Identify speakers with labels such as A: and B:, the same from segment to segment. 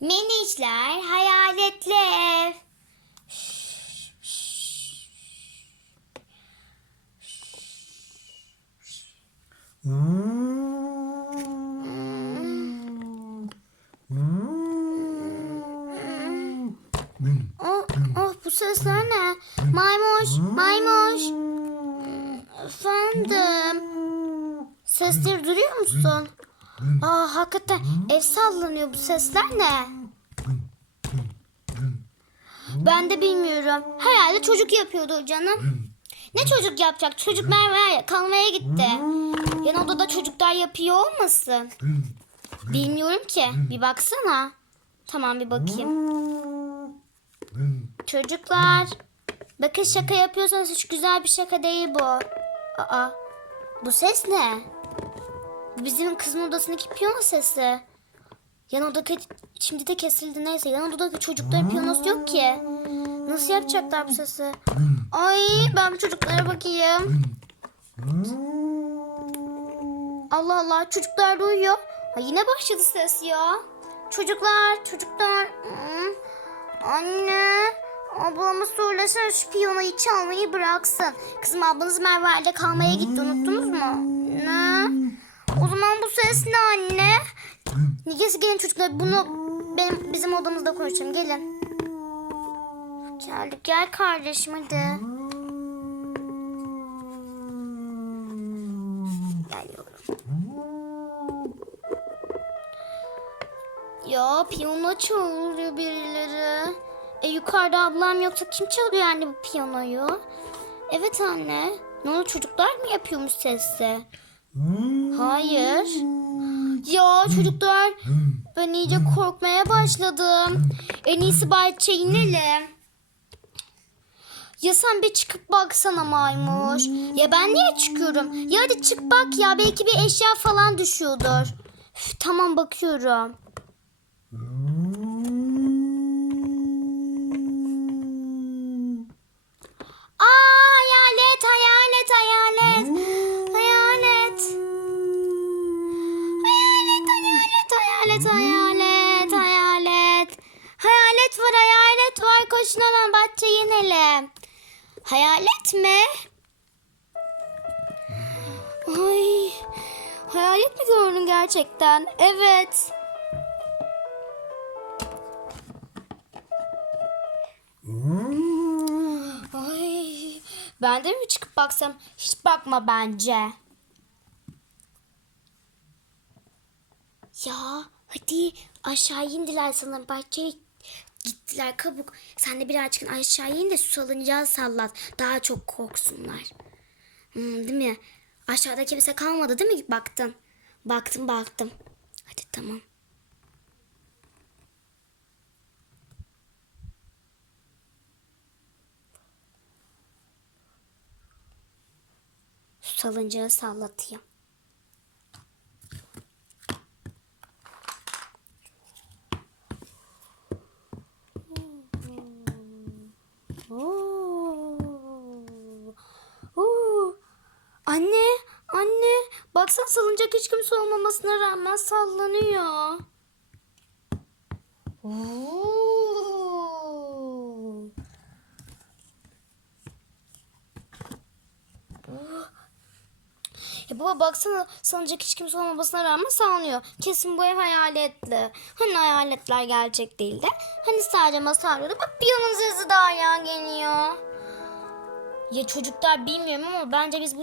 A: Menişler hayaletli ev. Oh, oh bu sesler ne? Maymuş, maymuş. Efendim. Sesleri duyuyor musun? Aa hakikaten ev sallanıyor bu sesler ne? Ben de bilmiyorum. Herhalde çocuk yapıyordu canım. Ne çocuk yapacak? Çocuk Merve kalmaya gitti. Yan odada çocuklar yapıyor olmasın? Bilmiyorum ki. Bir baksana. Tamam bir bakayım. Çocuklar. Bakın şaka yapıyorsanız hiç güzel bir şaka değil bu. Aa. Bu ses ne? Bizim kızın odasındaki piyano sesi. Yan odadaki şimdi de kesildi neyse. Yan odadaki çocukların piyanosu yok ki. Nasıl yapacaklar bu sesi? Ay ben bu çocuklara bakayım. Allah Allah çocuklar da uyuyor. Ha, yine başladı ses ya. Çocuklar çocuklar. Hmm. Anne. Ablama söylesene şu piyanoyu çalmayı bıraksın. Kızım ablanız Merve ile kalmaya gitti unuttunuz mu? Ne? Ses ne anne? Neyse gelin çocuklar bunu benim bizim odamızda konuşalım gelin. Geldik gel kardeşim hadi. Ya piyano çalıyor birileri. E yukarıda ablam yoksa kim çalıyor yani bu piyanoyu? Evet anne. Ne oldu çocuklar mı yapıyormuş sesi? Hayır. Ya çocuklar ben iyice korkmaya başladım. En iyisi bahçeye inelim. Ya sen bir çıkıp baksana maymuş. Ya ben niye çıkıyorum? Ya hadi çık bak ya belki bir eşya falan düşüyordur. Üf, tamam bakıyorum. Gerçekten? Evet. Ay, ben de mi çıkıp baksam? Hiç bakma bence. Ya hadi aşağı indiler sanırım bahçeye gittiler kabuk. Sen de birazcık aşağı in de su salıncağı sallat. Daha çok korksunlar. Hmm, değil mi? Aşağıda kimse kalmadı değil mi? Baktın. Baktım baktım. Hadi tamam. Salıncağı sallatayım. Oo. Oo. Anne, anne. Baksana salıncak hiç kimse olmamasına rağmen sallanıyor. Ya baba baksana salıncak hiç kimse olmamasına rağmen sallanıyor. Kesin bu ev hayaletli. Hani hayaletler gerçek değildi. Hani sadece masa arıyordu. Bak bir yanın sesi daha ya geliyor. Ya çocuklar bilmiyorum ama bence biz bu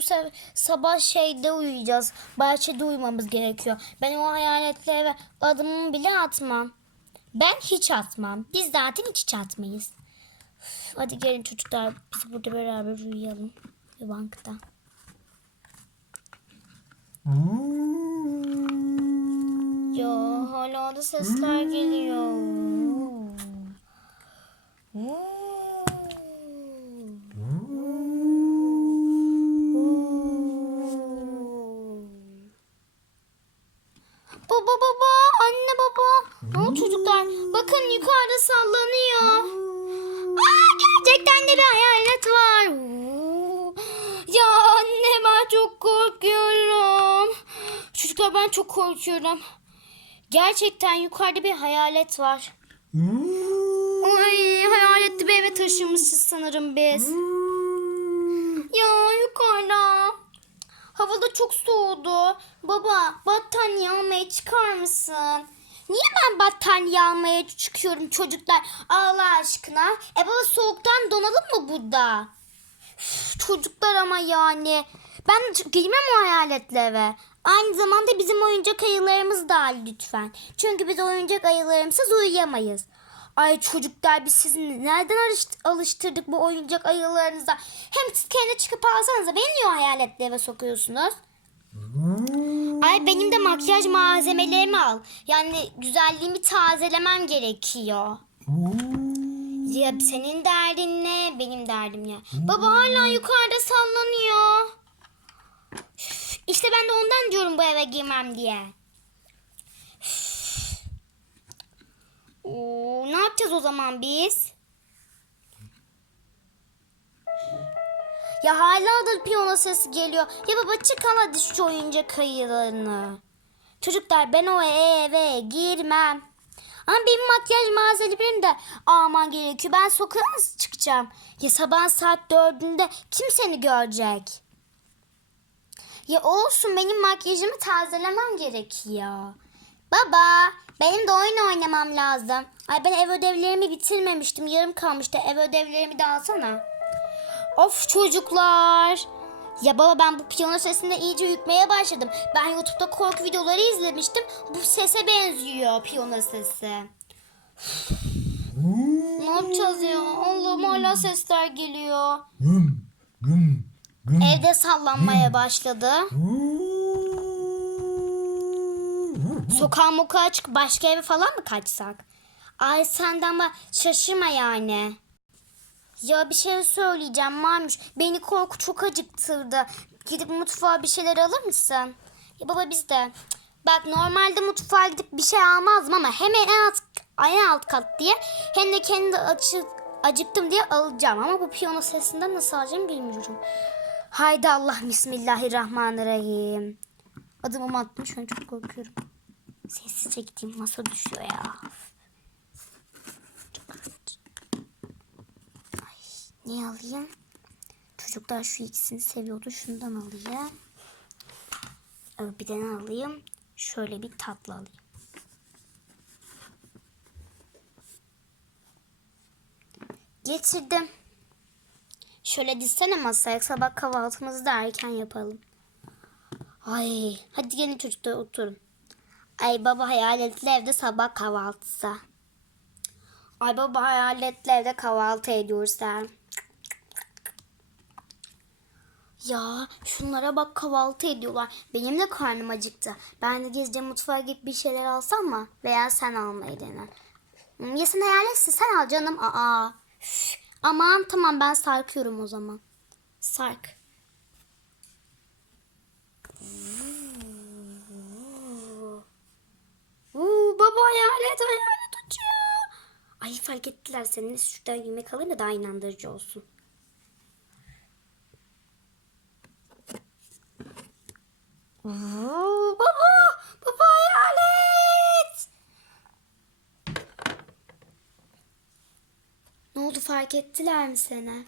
A: sabah şeyde uyuyacağız. Bahçede uyumamız gerekiyor. Ben o hayaletli eve adımımı bile atmam. Ben hiç atmam. Biz zaten hiç hiç atmayız. Üf, hadi gelin çocuklar biz burada beraber uyuyalım. Bir bankta. Ya hala da sesler geliyor. Baba baba, anne baba. Ne oldu çocuklar? Bakın yukarıda sallanıyor. Aa, gerçekten de bir hayalet var. Oo. Ya anne ben çok korkuyorum. Gerçekten yukarıda bir hayalet var. Ay hayaletli bir eve taşınmışız sanırım biz. Ya yukarıda. Havada çok soğudu. Baba battaniye almaya çıkar mısın? Niye ben battaniye almaya çıkıyorum çocuklar? Allah aşkına. E baba soğuktan donalım mı burada? Üf, çocuklar ama yani. Ben girmem o hayaletle eve. Aynı zamanda bizim oyuncak ayılarımız da al lütfen. Çünkü biz oyuncak ayılarımsız uyuyamayız. Ay çocuklar biz sizi nereden alışt- alıştırdık bu oyuncak ayılarınıza? Hem siz kendi çıkıp alsanıza beni niye hayaletle eve sokuyorsunuz? Ay benim de makyaj malzemelerimi al. Yani güzelliğimi tazelemem gerekiyor. Ya senin derdin ne? Benim derdim ya. Baba hala yukarıda sallanıyor. İşte ben de ondan diyorum bu eve girmem diye. Oo, ne yapacağız o zaman biz? Ya hala da piyano sesi geliyor. Ya baba çıkar hadi şu oyuncak ayılarını. Çocuklar ben o eve girmem. Ama benim makyaj malzemelerim de alman gerekiyor. Ben sokağa nasıl çıkacağım? Ya sabah saat dördünde kim seni görecek? Ya olsun benim makyajımı tazelemem gerekiyor. Baba benim de oyun oynamam lazım. Ay ben ev ödevlerimi bitirmemiştim. Yarım kalmıştı. Ev ödevlerimi de alsana. Of çocuklar. Ya baba ben bu piyano sesinde iyice yükmeye başladım. Ben YouTube'da korku videoları izlemiştim. Bu sese benziyor piyano sesi. ne yapacağız ya? Allah'ım hala sesler geliyor.
B: Güm, güm.
A: Evde sallanmaya başladı. Sokağa mokağa çık başka eve falan mı kaçsak? Ay senden ama şaşırma yani. Ya bir şey söyleyeceğim Marmuş. Beni korku çok acıktırdı. Gidip mutfağa bir şeyler alır mısın? Ya baba biz de. Bak normalde mutfağa gidip bir şey almazdım ama hem en alt, en alt kat diye hem de kendi açı, acıktım diye alacağım. Ama bu piyano sesinden nasıl alacağım bilmiyorum. Haydi Allah bismillahirrahmanirrahim. Adımımı attım şu an çok korkuyorum. Sessizce gideyim masa düşüyor ya. Ne alayım? Çocuklar şu ikisini seviyordu. Şundan alayım. Bir tane alayım. Şöyle bir tatlı alayım. Getirdim. Şöyle dizsene masaya. Sabah kahvaltımızı da erken yapalım. Ay, hadi gelin çocuklar oturun. Ay baba hayaletli evde sabah kahvaltısı. Ay baba hayaletli evde kahvaltı ediyoruz sen. Ya şunlara bak kahvaltı ediyorlar. Benim de karnım acıktı. Ben de gizlice mutfağa gidip bir şeyler alsam mı? Veya sen almayı dene. Ya sen hayaletsin sen al canım. Aa. Aman tamam ben sarkıyorum o zaman. Sark. Uuu baba hayalet hayalet uçuyor. Ay fark ettiler senin şuradan yemek alayım da daha inandırıcı olsun. Oo, baba baba hayalet. Ne oldu fark ettiler mi seni?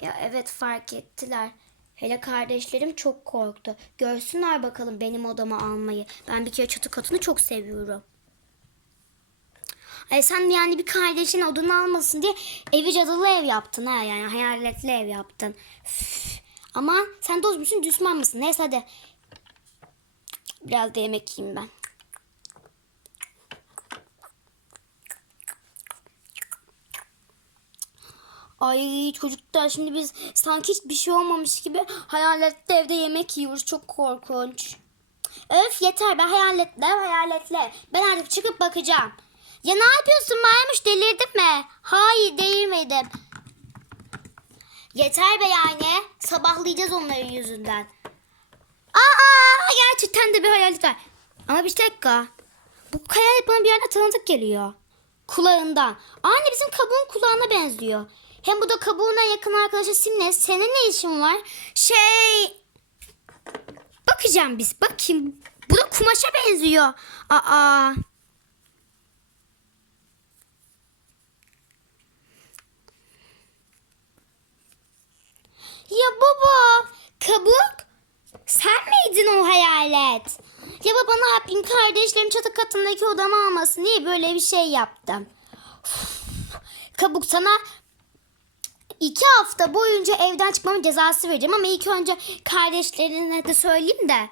A: Ya evet fark ettiler. Hele kardeşlerim çok korktu. Görsünler bakalım benim odama almayı. Ben bir kere çatı katını çok seviyorum. Ay sen yani bir kardeşin odunu almasın diye evi cadılı ev yaptın ha yani hayaletli ev yaptın. Üf. Ama sen musun düşman mısın? Neyse hadi. Biraz da yemek yiyeyim ben. Ay çocuklar şimdi biz sanki hiçbir şey olmamış gibi hayaletli evde yemek yiyoruz. Çok korkunç. Öf yeter be hayaletler hayaletler. Ben artık çıkıp bakacağım. Ya ne yapıyorsun Maymuş delirdin mi? Hayır delirmedim. Yeter be yani. Sabahlayacağız onların yüzünden. Aa gerçekten de bir hayalet var. Ama bir dakika. Bu hayalet bana bir yerden tanıdık geliyor. Kulağından. Aynı bizim kabuğun kulağına benziyor. Hem bu da kabuğuna yakın arkadaşı Simne. Senin ne işin var? Şey... Bakacağım biz. Bakayım. Bu da kumaşa benziyor. Aa. Ya baba, kabuk. Sen miydin o hayalet? Ya baba ne yapayım kardeşlerim çatı katındaki odama almasın diye böyle bir şey yaptım. Uf, kabuk sana iki hafta boyunca evden çıkmamın cezası vereceğim ama ilk önce kardeşlerine de söyleyeyim de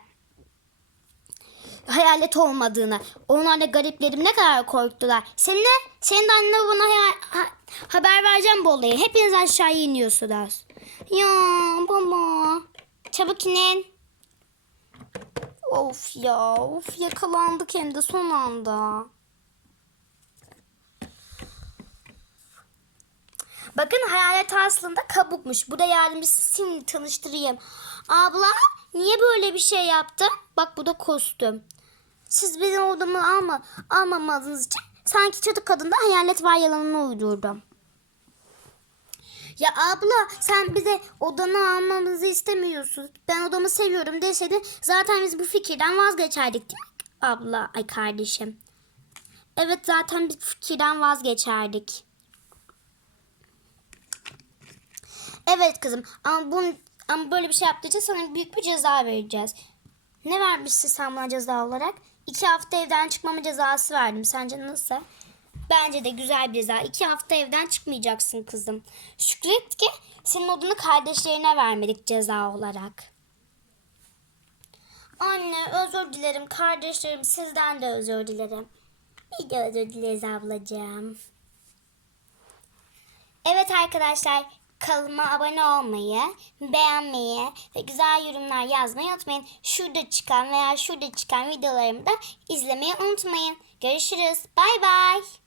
A: hayalet olmadığını. Onlar da gariplerim ne kadar korktular. Seninle, senin de annene bana ha- haber vereceğim bu olayı. Hepiniz aşağıya iniyorsunuz. Ya baba. Çabuk inin. Of ya of yakalandık hem de son anda. Bakın hayalet aslında kabukmuş. Bu da yardımcısı şimdi tanıştırayım. Abla niye böyle bir şey yaptın? Bak bu da kostüm. Siz benim odamı alma, almamadığınız için sanki çatı kadında hayalet var yalanını uydurdum. Ya abla sen bize odanı almamızı istemiyorsun. Ben odamı seviyorum deseydin zaten biz bu fikirden vazgeçerdik değil mi abla ay kardeşim? Evet zaten biz fikirden vazgeçerdik. Evet kızım ama, bunu, ama böyle bir şey yaptığı için sana büyük bir ceza vereceğiz. Ne vermişsin sen bana ceza olarak? İki hafta evden çıkmama cezası verdim. Sence nasıl? Bence de güzel bir ceza. İki hafta evden çıkmayacaksın kızım. Şükret ki senin odunu kardeşlerine vermedik ceza olarak. Anne özür dilerim. Kardeşlerim sizden de özür dilerim. Bir de özür dileriz ablacığım. Evet arkadaşlar kanalıma abone olmayı, beğenmeyi ve güzel yorumlar yazmayı unutmayın. Şurada çıkan veya şurada çıkan videolarımı da izlemeyi unutmayın. Görüşürüz. Bay bay.